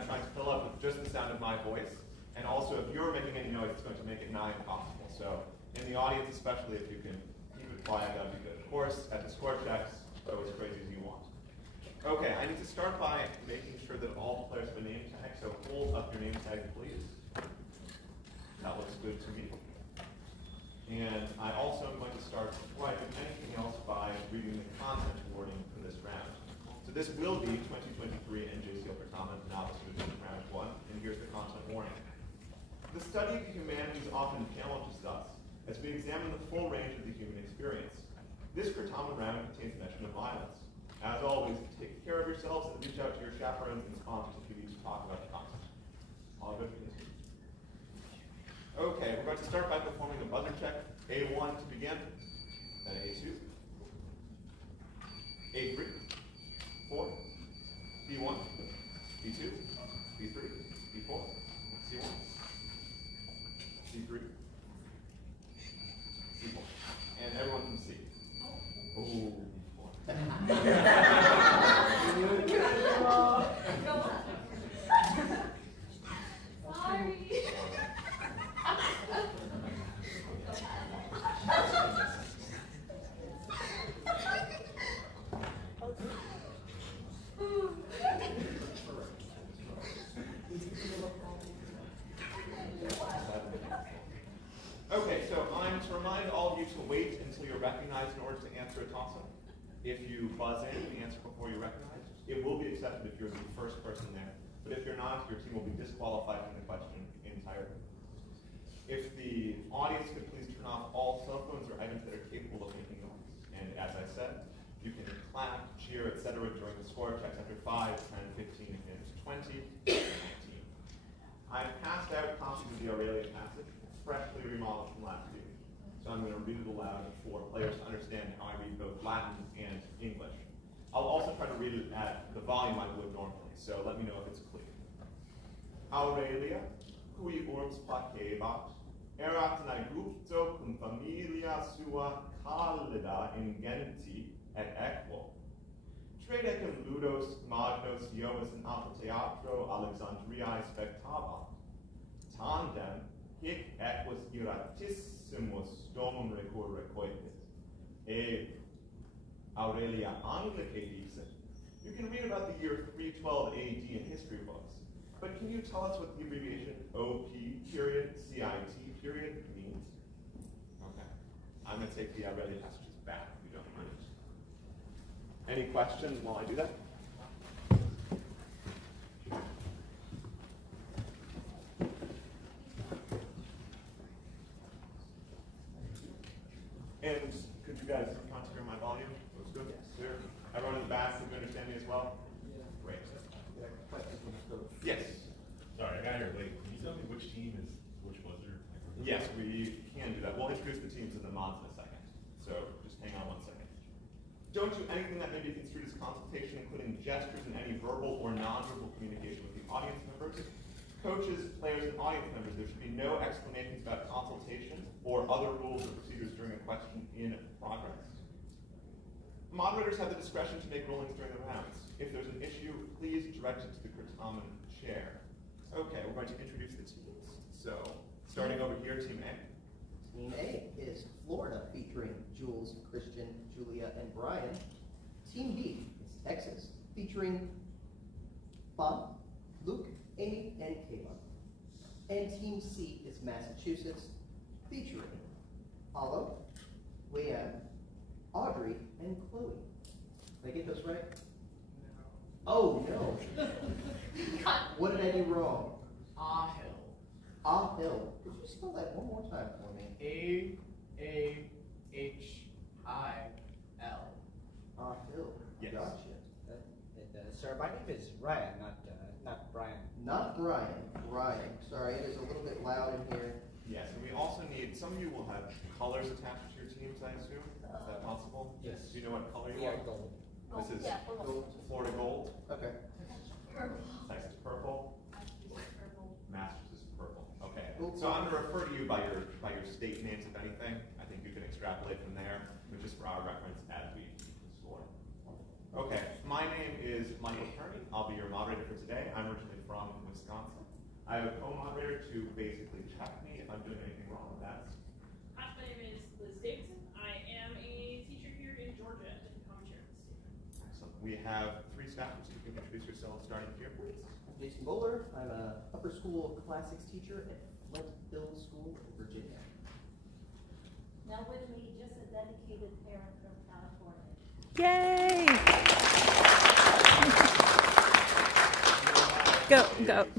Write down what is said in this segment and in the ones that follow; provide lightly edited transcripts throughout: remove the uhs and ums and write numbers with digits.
I'm trying to fill up with just the sound of my voice. And also, if you're making any noise, it's going to make it nigh impossible. So in the audience especially, if you can keep it quiet, that would be good. Of course, at the score checks, go as crazy as you want. Okay, I need to start by making sure that all the players have a name tag, so hold up your name tag, please. That looks good to me. And I also am going to start, before I do anything else, by reading the content warning for this round. So this will be 2023 NJCL Certamen Novice Revision Round 1, and here's the content warning. The study of the humanities often challenges us as we examine the full range of the human experience. This Certamen round contains mention of violence. As always, take care of yourselves and reach out to your chaperones and sponsors if you need to talk about the content. All good? Okay, we're going to start by performing a buzzer check. A1 to begin, then A2, A3, 4, B1, B2, B3, B4, C1, C3, C4, and everyone from C. Oh, Sorry. Okay, so I'm to remind all of you to wait until you're recognized in order to answer a toss-up. If you buzz in and answer before you're recognized, it will be accepted if you're the first person there. But if you're not, your team will be disqualified from the question entirely. If the audience could please turn off all cell phones or items that are capable of making noise. And as I said, you can clap, cheer, etc. during the score checks after 5, 10, 15, and 20, 19. I've passed out copies of the Aurelian passage, freshly remodeled from last year. So I'm going to read it aloud for players to understand how I read both Latin and English. I'll also try to read it at the volume I would normally, so let me know if it's clear. Aurelia, cui urbs placebat, erat naegupto cum familia sua callida in genti et equo. Tredecem ludos magnos iovis in amphitheatro Alexandriae spectabat. Tandem hic equus iratissimus domum recurre coepit. E Aurelia Anglicae dixit. You can read about the year 312 AD in history books, but can you tell us what the abbreviation OP period, CIT period means? Okay. I'm going to take the Aurelia passages back if you don't mind. Any questions while I do that? And could you guys hear my volume? Looks good? Yes. Clear? Everyone in the back, can you understand me as well? Yeah. Great. Yes. Sorry, I got here late. Can you tell me which team is which buzzer? Yes, we can do that. We'll introduce the teams and the mods in a second. So just hang on 1 second. Don't do anything that may be construed as consultation, including gestures and any verbal or non-verbal communication with the audience members. Coaches, players, and audience members, there should be no explanations about consultation or other rules or procedures during a question in progress. Moderators have the discretion to make rulings during the rounds. If there's an issue, please direct it to the Certamen chair. Okay, we're going to introduce the teams. So, starting over here, Team A. Team A is Florida, featuring Jules, Christian, Julia, and Brian. Team B is Texas, featuring Bob, Luke, Amy, and Kayla. And Team C is Massachusetts, featuring Olive, Leanne, Audrey, and Chloe. Did I get those right? No. Oh, no. What did I do wrong? Ahill. Ahill. Could you spell that one more time for me? A-A-H-I-L. Ahill. Yes. Gotcha. Sir, my name is Ryan, not Brian. Not Brian. Ryan. Sorry, it is a little bit loud in here. Yes, and we also need, some of you will have colors attached to your teams, I assume. Is that possible? Yes. Do you know what color you We are? are gold. This is Yeah, purple. Florida gold. Okay. Purple. Texas purple. Purple. Masters is purple. Okay. Cool. So I'm going to refer to you by your state names, if anything. I think you can extrapolate from there, but just for our reference as we score. Okay. My name is Michael Kearney. I'll be your moderator for today. I'm originally from Wisconsin. I have a co-moderator to basically check me if I'm doing anything wrong. That's Hi, my name is Liz Davidson. I am a teacher here in Georgia at the common chair of the state. excellent. We have three staffers. You can introduce yourselves starting here, please. I'm Jason Bowler. I'm an upper school classics teacher at Flint School in Virginia. Now with me, just a dedicated parent from California. Yay!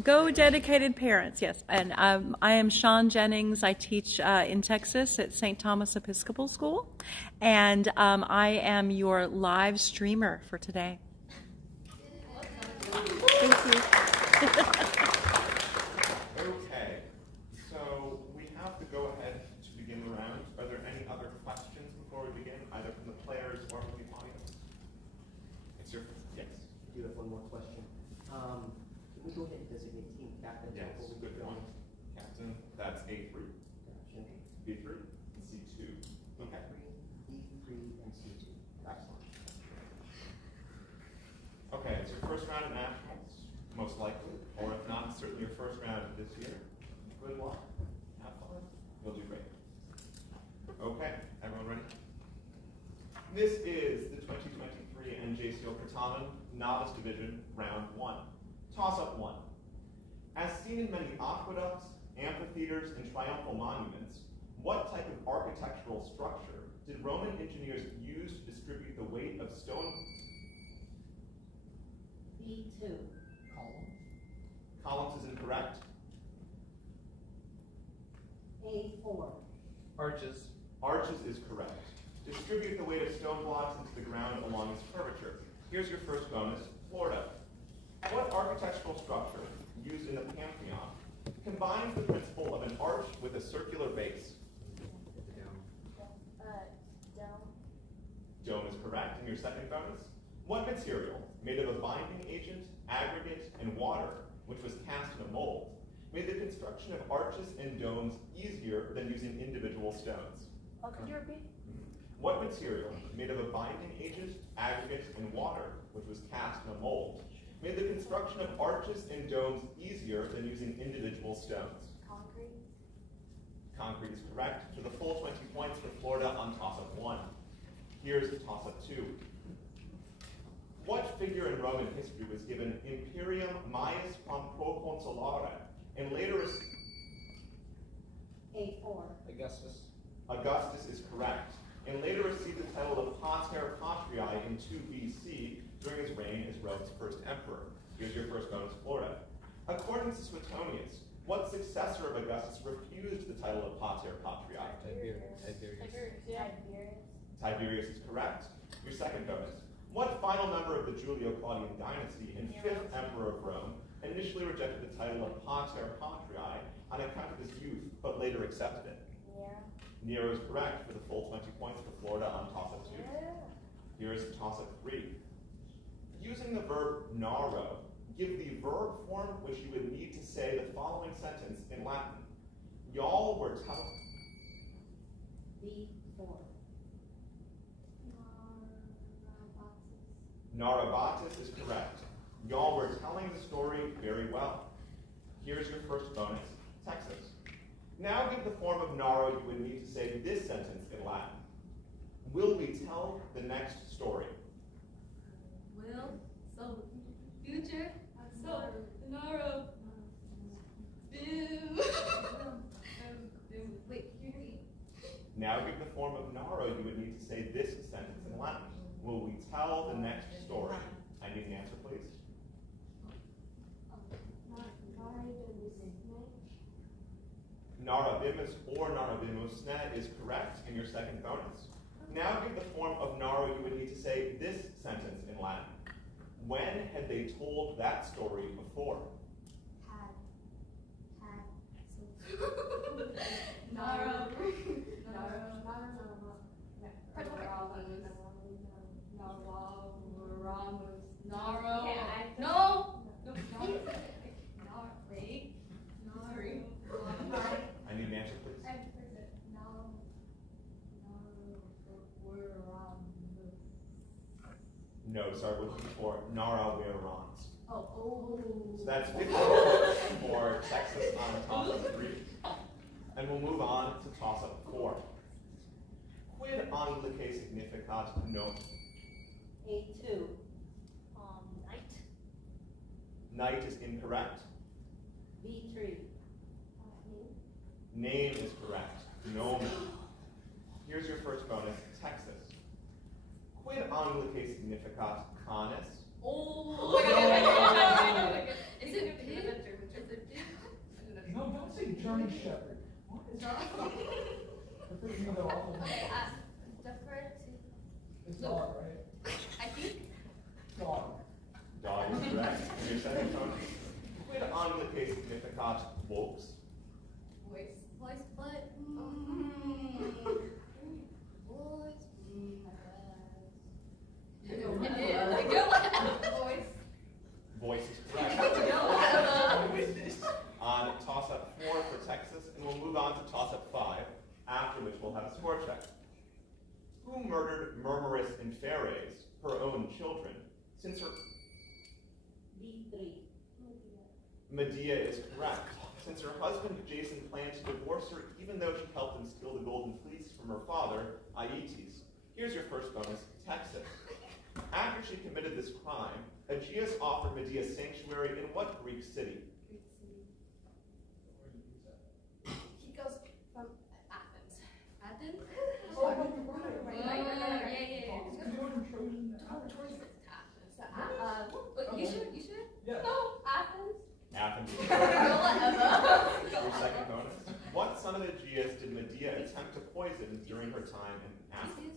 Go dedicated parents, yes. And I am Shawn Jennings. I teach in Texas at St. Thomas Episcopal School. And I am your live streamer for today. Thank you. Okay, so we have to go ahead to begin the round. Are there any other questions before we begin, either from the players or from the audience? It's your, yes. I do have one more question. Can we go ahead and designate team captain? Yes, before we good go? point. Captain, that's A3, Gotcha. B3, and C2. Okay. B3 and C2. Excellent. Okay, it's your first round of nationals, most likely, or if not, certainly your first round of this year. Good luck. Have fun. You'll do great. Okay, everyone ready? This is the 2023 NJCL Certamen Novice Division Round 1. Toss-up 1. As seen in many aqueducts, amphitheaters, and triumphal monuments, what type of architectural structure did Roman engineers use to distribute the weight of stone? B2. Column. Columns is incorrect. A4. Arches. Arches is correct. Distribute the weight of stone blocks into the ground along its curvature. Here's your first bonus, Florida. What architectural structure, used in the Pantheon, combines the principle of an arch with a circular base? Dome. Dome is correct. And your second bonus, what material, made of a binding agent, aggregate, and water, which was cast in a mold, made the construction of arches and domes easier than using individual stones? Could you repeat? What material, made of a binding agent, aggregate, and water, which was cast in a mold, made the construction of arches and domes easier than using individual stones? Concrete. Concrete is correct. For the full 20 points for Florida on toss-up 1. Here's toss-up 2. What figure in Roman history was given imperium maius prom proconsulare and later A4. Augustus. Augustus is correct, and later received the title of Pater Patriae in 2 BC during his reign as Rome's first emperor. Here's your first bonus, Florida. According to Suetonius, what successor of Augustus refused the title of Pater Patriae? Tiberius is correct. Your second bonus. What final member of the Julio-Claudian dynasty and fifth emperor of Rome initially rejected the title of Pater Patriae on account of his youth, but later accepted it? Nero is correct for the full 20 points for Florida on toss-up 2. Here's toss-up 3. Using the verb naro, give the verb form which you would need to say the following sentence in Latin. Y'all were telling... B4. Narabatis is correct. Y'all were telling the story very well. Here's your first bonus, Texas. Now give the form of naro you would need to say this sentence in Latin. Will we tell the next story? Will. So. Future. So. Naro. Wait, can you repeat? Now give the form of naro you would need to say this sentence in Latin. Will we tell the next story? I need an answer, please. Narabimus or narabimusne is correct in your second bonus. Now give the form of naro you would need to say this sentence in Latin. When had they told that story before? Naro. Naro. No. I need an answer, please. No, sorry, we're looking for Nara Werons. Oh, So that's 50 points for Texas on toss-up 3. And we'll move on to toss-up 4. Quid anglique significat non? A2. Night. Night is incorrect. B3. Name is correct. Nomen. Here's your first bonus, Texas. Quid anglique significat canis? Oh my god. Is it pig? Is it pig? No, don't say German Shepherd. What is that? The first thing that all of Okay, them. defer to. It's dog, right? I think. Dog. Dog is correct. And your second bonus, quid anglique significat vox? Voice, but. Voice. Voice. Voice is correct. On toss-up 4 for Texas, and we'll move on to toss-up 5, after which we'll have a score check. Who murdered Murmurus Inferes, her own children, since her... B3. Medea is correct. Since her husband Jason planned to divorce her even though she helped him steal the golden fleece from her father, Aeetes. Here's your first bonus, Texas. After she committed this crime, Aegeus offered Medea sanctuary in what Greek city? He goes from Athens. Athens? Oh, right. Yeah. You weren't Trojan. Towards Athens. You should? Yeah. No, Athens. Athens. Emma. Your second bonus. What son of Aegeus did Medea attempt to poison during her time in Athens?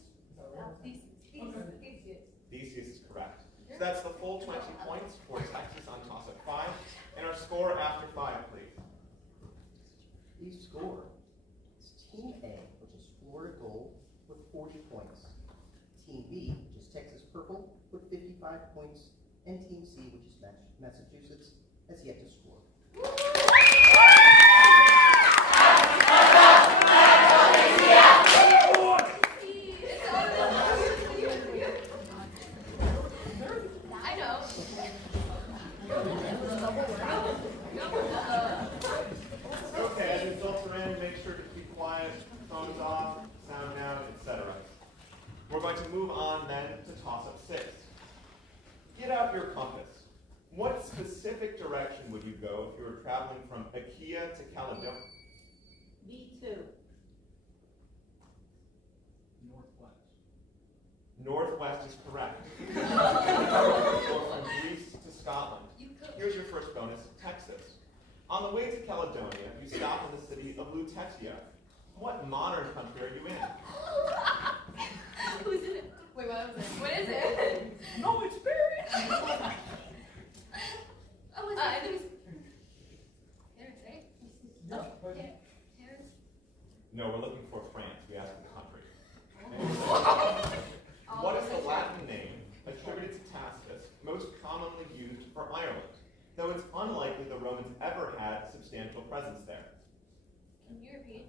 Theseus is correct. So that's the full 20 points for Texas on toss-up 5. And our score after 5, please. The score is Team A, which is Florida Gold, with 40 points. Team B, which is Texas Purple, with 55 points. And Team C, which is Massachusetts, has yet to score. I know. Okay, as you filter in, make sure to keep quiet, phones off, sound down, etc. We're going to move on then to toss-up 6. Get out your compass. What specific direction would you go if you were traveling from Achaia to Caledonia? B2. Northwest. Northwest is correct. Or from Greece to Scotland. Here's your first bonus, Texas. On the way to Caledonia, you stop in the city of Lutetia. What modern country are you in? Who's in it? Wait, what was it? What is it? No experience. Oh, I think it's Paris, right? Yeah, but Paris. No, we're looking for France. We asked for the country. What is the Latin name attributed to Tacitus most commonly used for Ireland, though it's unlikely the Romans ever had substantial presence there? Can you repeat?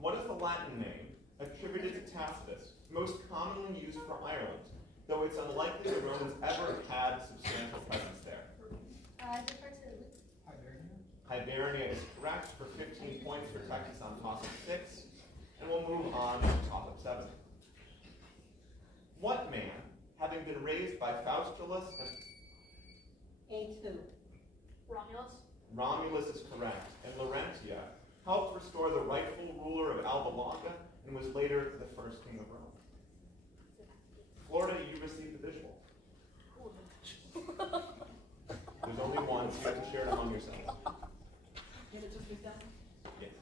What is the Latin name attributed to Tacitus most commonly used for Ireland, though it's unlikely the Romans ever had substantial presence there? Defer to Hibernia. Hibernia is correct for 15 points for Texas on toss-up 6, and we'll move on to toss-up 7. What man, having been raised by Faustulus and A2. Romulus is correct, and Laurentia helped restore the rightful ruler of Alba Longa and was later the first king of Rome. Florida, you received the visual. There's only one, so you have to share it among yourselves. Can it just be done? Yes.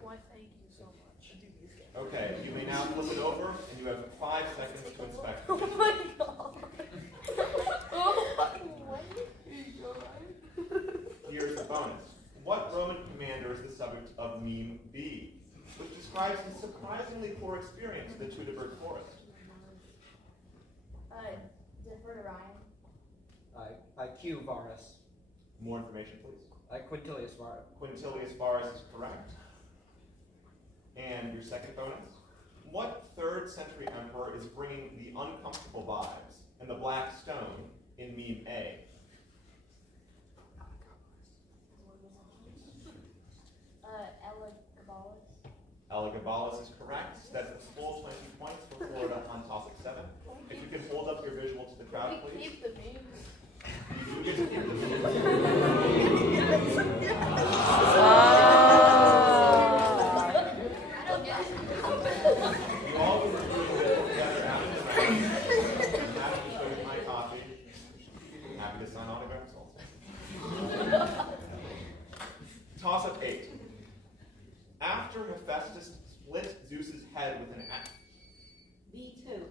Why, thank you so much. Okay, you may now flip it over, and you have 5 seconds to inspect it. Oh my god. Oh my god. Here's the bonus. What Roman commander is the subject of meme B, which describes his surprisingly poor experience in the Teutoburg Forest? defer to Ryan. Q Varus. More information, please. Quintilius Varus. Quintilius Varus is correct. And your second bonus. What 3rd century emperor is bringing the uncomfortable vibes and the black stone in meme A? Elagabalus is correct. That's the full 20 points for Florida on topic 7. If you can hold up your visual to the crowd, please. Keep the memes. You get to keep the visual. You all will review this together after the night. I'm happy to show you my copy. I'm happy to sign autographs also. Toss-up 8. After Hephaestus split Zeus's head with an axe. B2.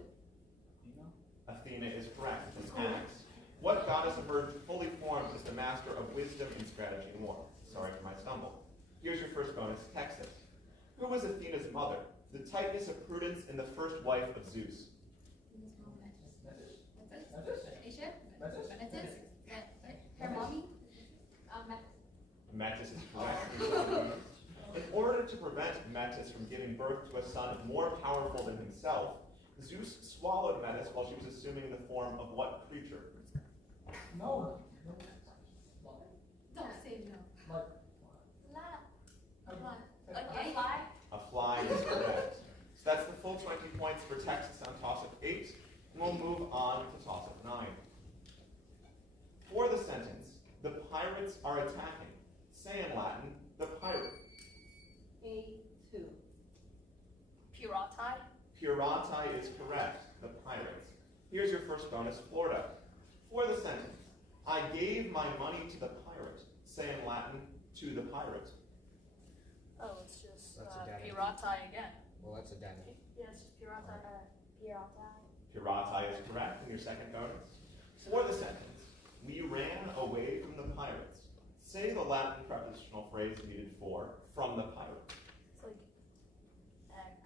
Athena is correct. It's an axe. What goddess emerged fully formed as the master of wisdom and strategy in war? Sorry for my stumble. Here's your first bonus, Texas. Who was Athena's mother? The Titaness of Prudence and the first wife of Zeus. Her mommy? Metis is correct. In order to prevent Metis from giving birth to a son more powerful than himself, Zeus swallowed Metis while she was assuming the form of what creature? No. Don't say no. Like, Okay. Fly? A fly is correct. So that's the full 20 points for Texas on toss-up 8. And we'll move on to toss-up 9. For the sentence, the pirates are attacking. Say in Latin, the pirate. A2. Pirati. Pirati is correct, the pirates. Here's your first bonus, Florida. For the sentence, I gave my money to the pirate. Say in Latin, to the pirate. Oh, it's just That's a daddy. pirati again. Well, that's a daddy. Yeah, it's just pirati. Pirati is correct in your second bonus. For the sentence, we ran away from the pirates. Say the Latin prepositional phrase needed for from the pirates. It's like ex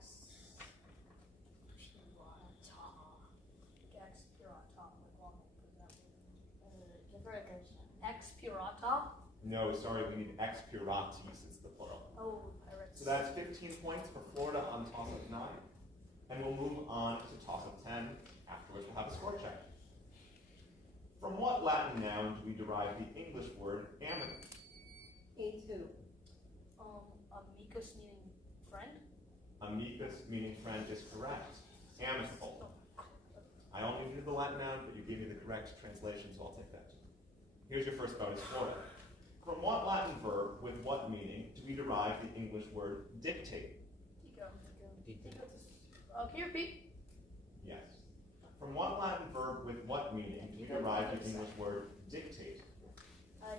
pirata. Ex pirata. No, sorry, we need ex piratis, it's the plural. Oh, pirates. So that's 15 points for Florida on toss-up 9. And we'll move on to toss-up 10, after which we'll have a score check. From what Latin noun do we derive the English word amicus? A2. Amicus meaning friend. Amicus, meaning friend, is correct. Amicable. I only knew the Latin noun, but you gave me the correct translation, so I'll take that. Here's your first bonus, Florida. From what Latin verb with what meaning do we derive the English word dictate? Can you repeat? Yes. From what Latin verb with what meaning do we derive the English word dictate? I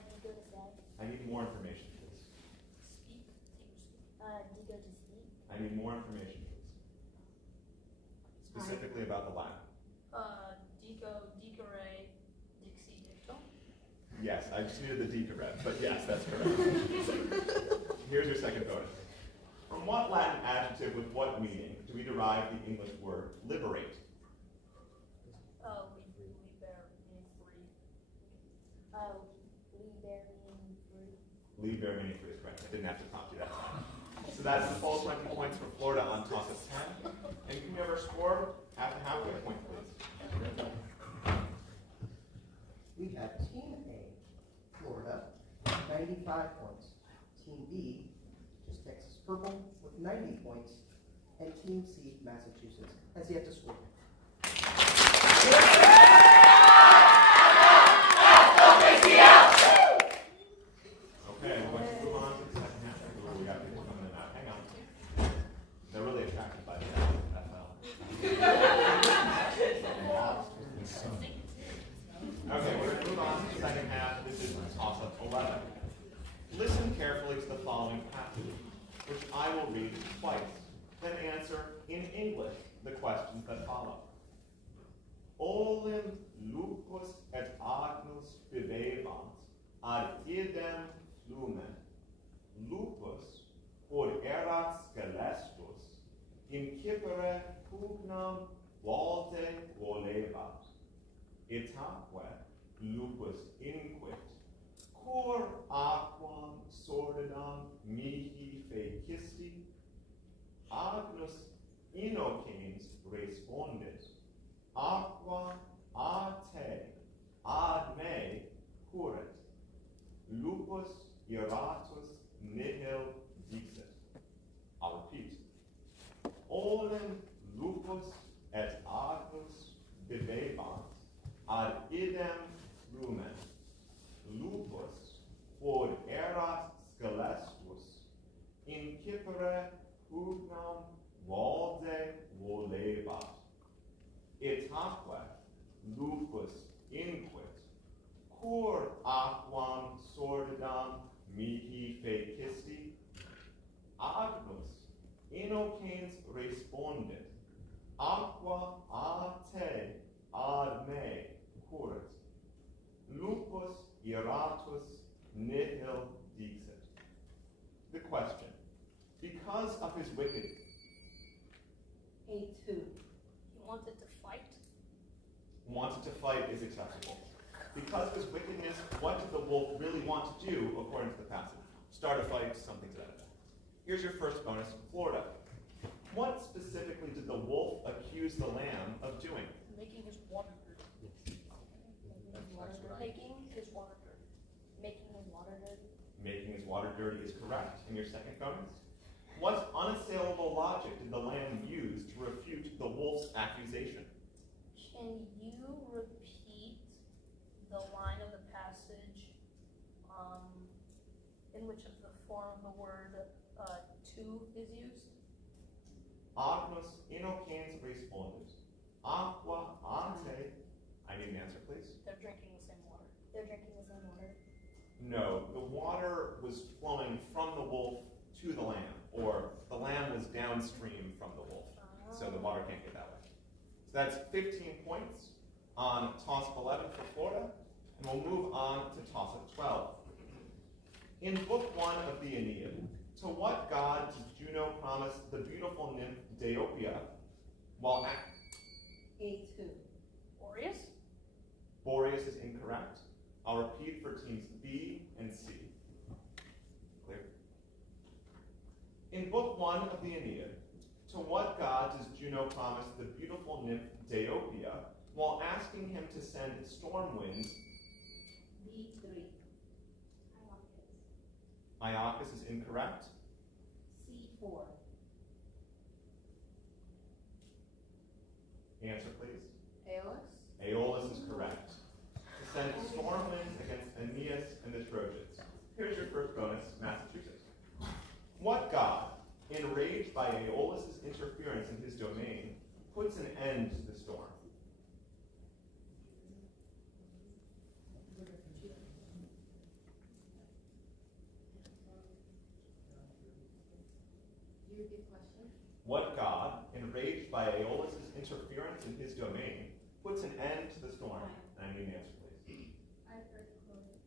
need more information, please. Speak. I need more information, please. Specifically about the Latin. Dicere, dixi, dictum. Yes, I just needed the decorrect, but yes, that's correct. Here's your second bonus. From what Latin adjective with what meaning do we derive the English word liberate? Liber, meaning free. Liber meaning free is correct. I didn't have to prompt you that time. So that's the full 20 points for Florida on toss-up 10. And can you have our score at the halfway point, please? We have Team A, Florida, 95 points. Team B, just Texas Purple, with 90 points. And Team C, Massachusetts, has yet to score. Okay, let's move on to the second half. We got people coming in now. Hang on. They're really attracted by the FL. Okay, we're going to move on to the second half. This is toss-up 11. Listen carefully to the following passage, which I will read twice, then answer in English the questions that follow. Olim lupus et agnus vivebant ad idem lumen. Lupus quod erat scelestus incipere pugnam volte volebat. Itaque lupus inquit, cor aquam sordidam mihi fecisti, agnus innocens respondit, aqua lupus iratus nihil dixit. I'll repeat. Olim lupus et agnus bibebant ad idem lumen. Lupus quod erat scelestus incipere pugnam valde volebat. Itaque lupus inquit, cur aquam sordidam mihi fecisti? Agnus innocens respondit, aqua a te ad me currit. Lupus iratus nihil dixit. The question, because of his wickedness. A2. He wanted to fight. Wanted to fight is acceptable. Because of his wickedness, what did the wolf really want to do, according to the passage? Start a fight, something to that effect. Here's your first bonus, Florida. What specifically did the wolf accuse the lamb of doing? Making his water dirty. Making his water dirty. Making his water dirty. Making his water dirty is correct. And your second bonus? What unassailable logic did the lamb use to refute the wolf's accusation? Can you repeat the line of the passage in which the form of the word to is used? Agnus innocens respondit. Aqua ante. I need an answer, please. They're drinking the same water. They're drinking the same water. No, the water was flowing from the wolf to the lamb, or the lamb was downstream from the wolf, so the water can't get that way. So that's 15 points on toss-up 11 for Florida, and we'll move on to toss-up 12. In Book 1 of the Aeneid, to what god does Juno promise the beautiful nymph Deopia while A2. Boreas? Boreas is incorrect. I'll repeat for teams B and C. Clear? In Book 1 of the Aeneid, to what god does Juno promise the beautiful nymph Deopia while asking him to send storm winds? B3. Iacchus is incorrect. C4. Answer, please. Aeolus. Aeolus is correct. To send storm winds against Aeneas and the Trojans. Here's your first bonus, Massachusetts. What god, enraged by Aeolus' interference in his domain, puts an end to the storm? You repeat the question? What god, enraged by Aeolus' interference in his domain, puts an end to the storm? And I need an answer, please. I've heard the quote.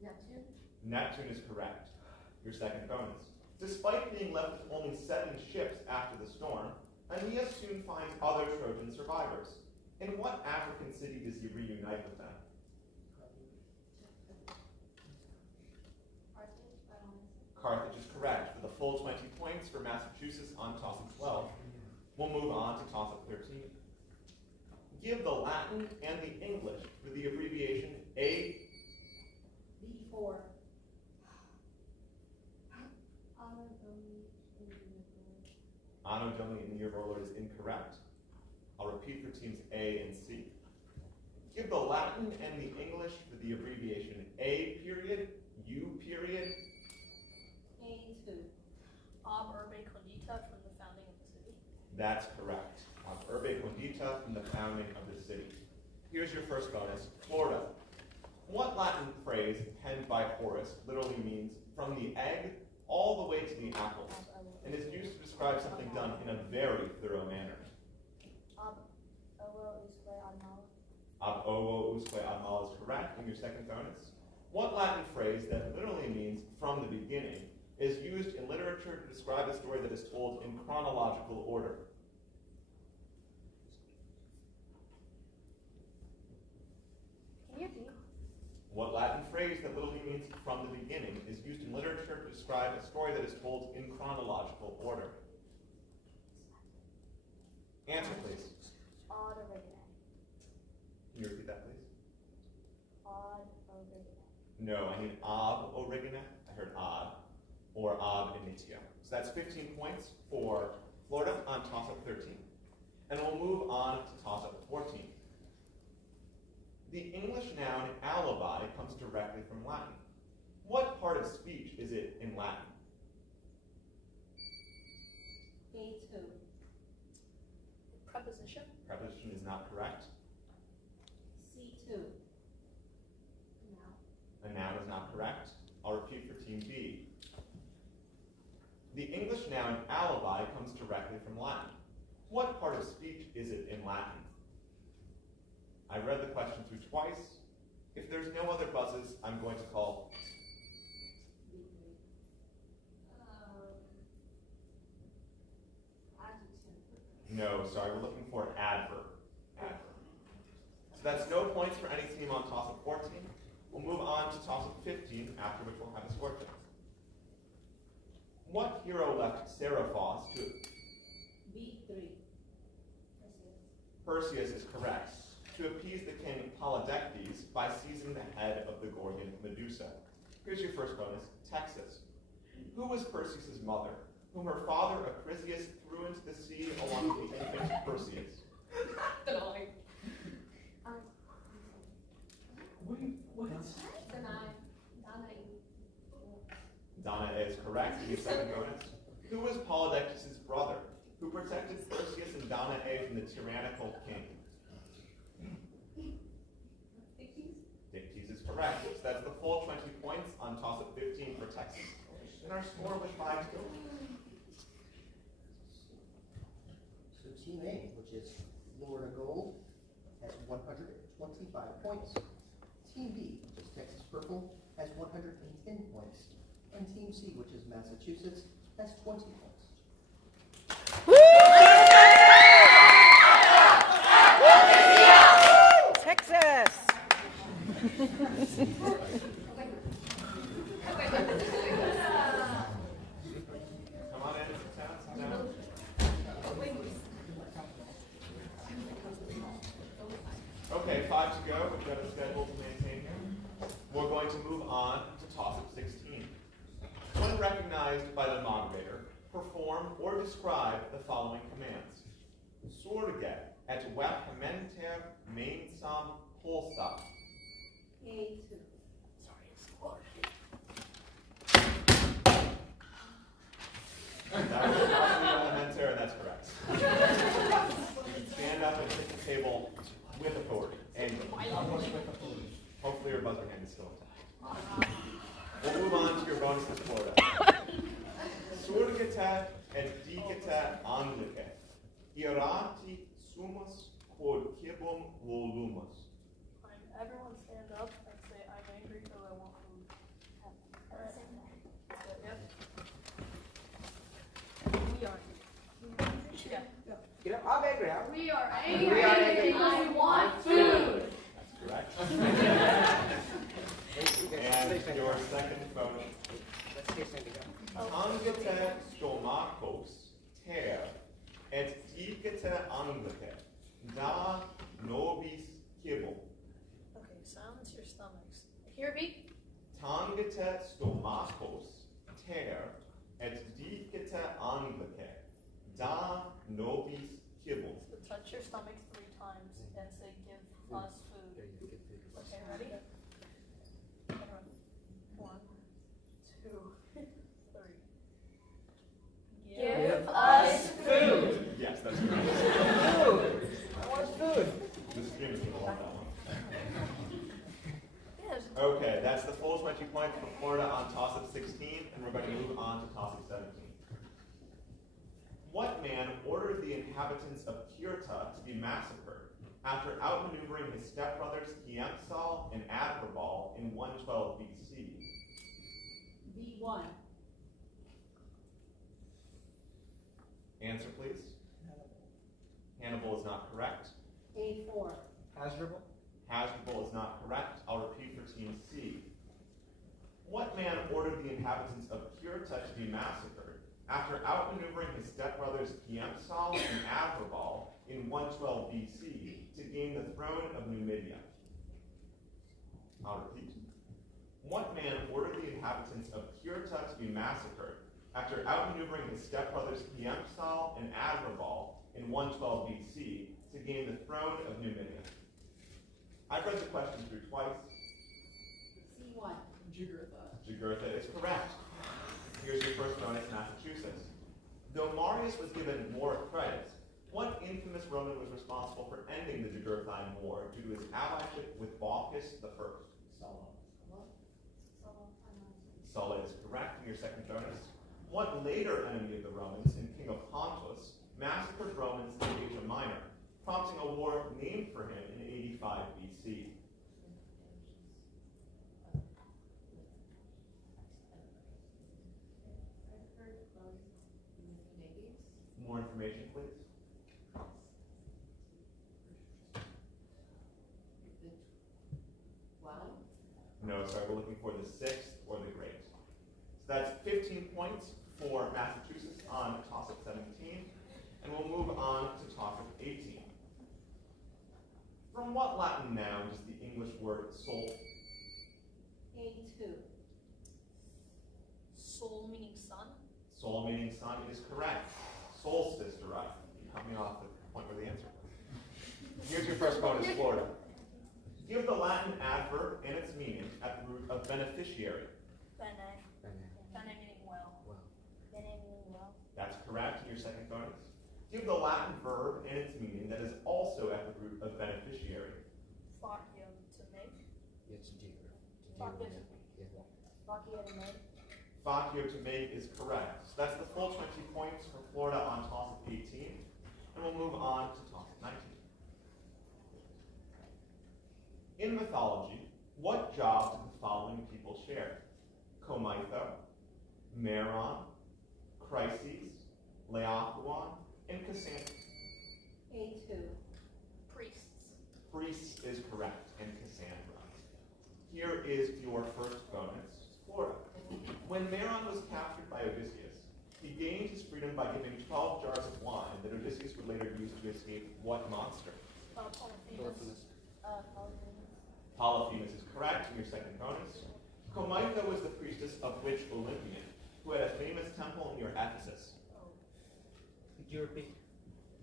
Neptune. Neptune is correct. Your second bonus. Despite being left with only 7 ships after the storm, Aeneas soon finds other Trojan survivors. In what African city does he reunite with them? Carthage is correct for the full 20 points for Massachusetts on toss-up 12. We'll move on to toss-up 13. Give the Latin and the English for the abbreviation A. B4. Anno Domini in the year of our Lord is incorrect. I'll repeat for teams A and C. Give the Latin and the English for the abbreviation A period, U period. A2. Ab urbe condita from the founding of the city. That's correct. Urbe condita from the founding of the city. Here's your first bonus, Florida. What Latin phrase penned by Horace literally means from the egg all the way to the apples, and is used to describe something done in a very thorough manner? Ab ovo usque ad mal. Ab ovo usque ad mal is correct. And your second bonus. What Latin phrase that literally means from the beginning is used in literature to describe a story that is told in chronological order? Can you repeat? What Latin phrase that literally means from the beginning is used in literature to describe a story that is told in chronological order? Answer, please. Ad origine. Can you repeat that, please? Ad origine. No, I need ob origine. I heard odd. Or ob initio. So that's 15 points for Florida on toss-up 13. And we'll move on to toss-up 14. The English noun alibi comes directly from Latin. What part of speech is it in Latin? A2. Preposition. Preposition is not correct. C2. A noun is not correct. I'll repeat for Team B. The English noun alibi comes directly from Latin. What part of speech is it in Latin? I read the question through twice. If there's no other buzzes, I'm going to call Adjective. no, sorry, we're looking for adverb. Adverb. So that's no points for any team on toss-up 14. We'll move on to toss-up 15, after which we'll have a score check. What hero left Seriphos to... B3. Perseus is correct. To appease the king Polydectes by seizing the head of the Gorgon Medusa. Here's your first bonus, Texas. Who was Perseus' mother, whom her father Acrisius threw into the sea along with the infant Perseus? Deny. What? Deny. Donna is correct. Give you a second bonus. Who was Polydectes' brother, who protected Perseus and Danae from the tyrannical king? Dictys is correct. So that's the full 20 points on toss-up 15 for Texas. And our score with 5 to go. So Team A, which is Florida Gold, has 125 points. Team B, which is Texas Purple, has 110 points. And Team C, which is Massachusetts, has 20 points. Texas! Come on in, sit down, sit down. Okay, 5 to go. We've got a schedule to maintain here. We're going to move on to toss-up 16. When recognized by the moderator, perform or describe the following commands. Sorge et vehementer mensam pulsa. A2. That was vehementer, and that's correct. You can stand up and hit the table with authority. And hopefully your buzzer hand is still intact. We'll move on to your bonuses, Florida. Surgite et dicite Anglice. Irati sumus quod cibum volumus. Everyone stand up and say, I'm angry because I want food. Alright. Yep. We are. Yeah. Get up, I'm angry. We are We are angry. I want food. That's correct. And your second bonus. Let's see something go. Angite stomachos ter et dicite Anglice. Da nobis cibum. Okay, silence your stomachs. Here, B. Tangite stomachos ter et dicite Anglice. Da nobis cibum. So touch your stomachs 3 times and say, give us food. Okay, ready? 1, 2, 3. Give us food. Yes, that's correct. Food. I want food. The stream is going to love that one. Yes. Okay, that's the full 20 points for Florida on toss-up 16, and we're going to move on to toss-up 17. What man ordered the inhabitants of Cirta to be massacred after outmaneuvering his stepbrothers Hiempsal and Adherbal in 112 BC? B1. Answer, please. Hannibal is not correct. A4. Hasdrubal. Hasdrubal is not correct. I'll repeat for Team C. What man ordered the inhabitants of Cirta to be massacred after outmaneuvering his stepbrothers Hiempsal and Adherbal in 112 BC to gain the throne of Numidia? I'll repeat. What inhabitants of Purita to be massacred after outmaneuvering his stepbrothers Piempsal and Adherbal in 112 BC to gain the throne of Numidia. I've read the question through twice. C1. Jugurtha is correct. Here's your first bonus, Massachusetts. Though Marius was given more credit, what infamous Roman was responsible for ending the Jugurthine War due to his allyship with Bocchus I? Sulla is correct in your second bonus. What later enemy of the Romans and king of Pontus massacred Romans in Asia Minor, prompting a war named for him in 85 BC? More information, please. No, sorry, we're looking for the sixth or the great. So that's 15 points for Massachusetts on toss-up 17, and we'll move on to toss-up 18. From what Latin noun does the English word soul? A2. Soul meaning sun. Soul meaning sun is correct. Solstice derived. You cut me off at the point where the answer was. Here's your first bonus, Florida. Give the Latin adverb and its meaning at the root of beneficiary. Bene. Bene meaning well. Bene meaning well. That's correct in your second bonus. Give the Latin verb and its meaning that is also at the root of beneficiary. Facio to make. It's dear. Facio to make. Facio to make is correct. So that's the full 20 points for Florida on toss-up 18. And we'll move on to toss-up 19. In mythology, what jobs do the following people share? Comitho, Meron, Chryses, Laocoon, and Cassandra. A2. Priests. Priests is correct, and Cassandra. Here is your first bonus, Florida. When Meron was captured by Odysseus, he gained his freedom by giving 12 jars of wine that Odysseus would later use to escape what monster? Polyphemus. Polyphemus is correct in your second bonus. Comitho was the priestess of which Olympian, who had a famous temple near Ephesus? Could you repeat?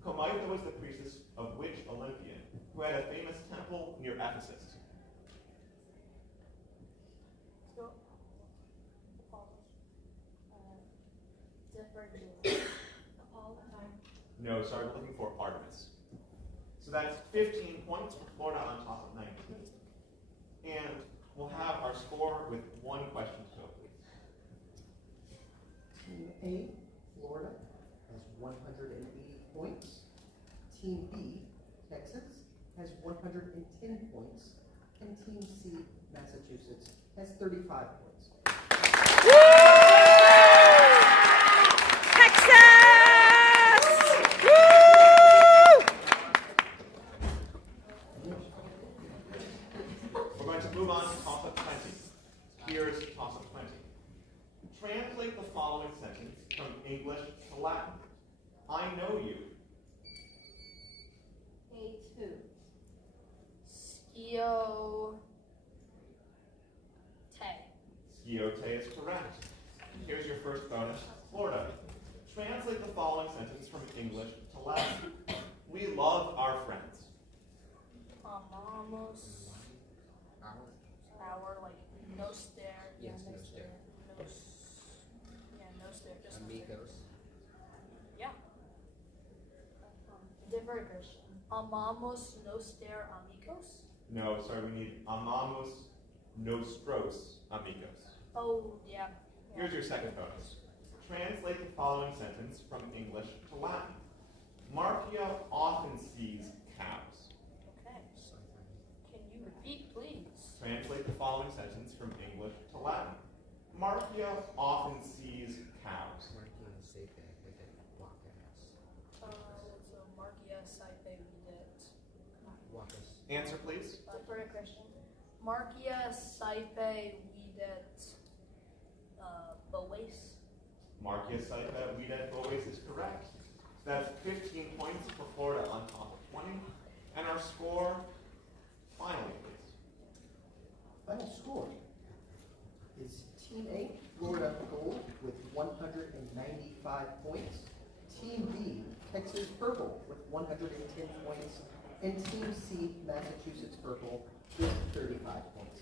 Comitho was the priestess of which Olympian, who had a famous temple near Ephesus? No, sorry, we're looking for Artemis. So that's 15 points for Florida on top of 19. And we'll have our score with one question to go, please. Team A, Florida, has 180 points. Team B, Texas, has 110 points. And Team C, Massachusetts, has 35 points. We're going to move on to toss-up 20. Here's toss-up 20. Translate the following sentence from English to Latin. I know you. A2. Skiote is correct. Here's your first bonus, Florida. Translate the following sentence from English to Latin. We love our friends. Amamos. Our, like, no stare. Yes, no stare. No stare. Just no stare. Amigos. Yeah. Different Christian. Amamos no stare amigos. No, sorry, we need amamos nostros amigos. Oh, yeah. Here's your second bonus. Translate the following sentence from English to Latin. Marcia often sees cows. Okay. Can you repeat, please? Translate the following sentence from English to Latin. Marcia often sees cows. So Marcia Saipe videt. Answer, please. Different Christian. Marcia Saipe videt boes. Marcia Saipa Widet Boes is correct. So that's 15 points for Florida on top of 20. And our score, finally, please. Final score is Team A, Florida Gold with 195 points. Team B, Texas Purple with 110 points. And Team C, Massachusetts Purple with 35 points.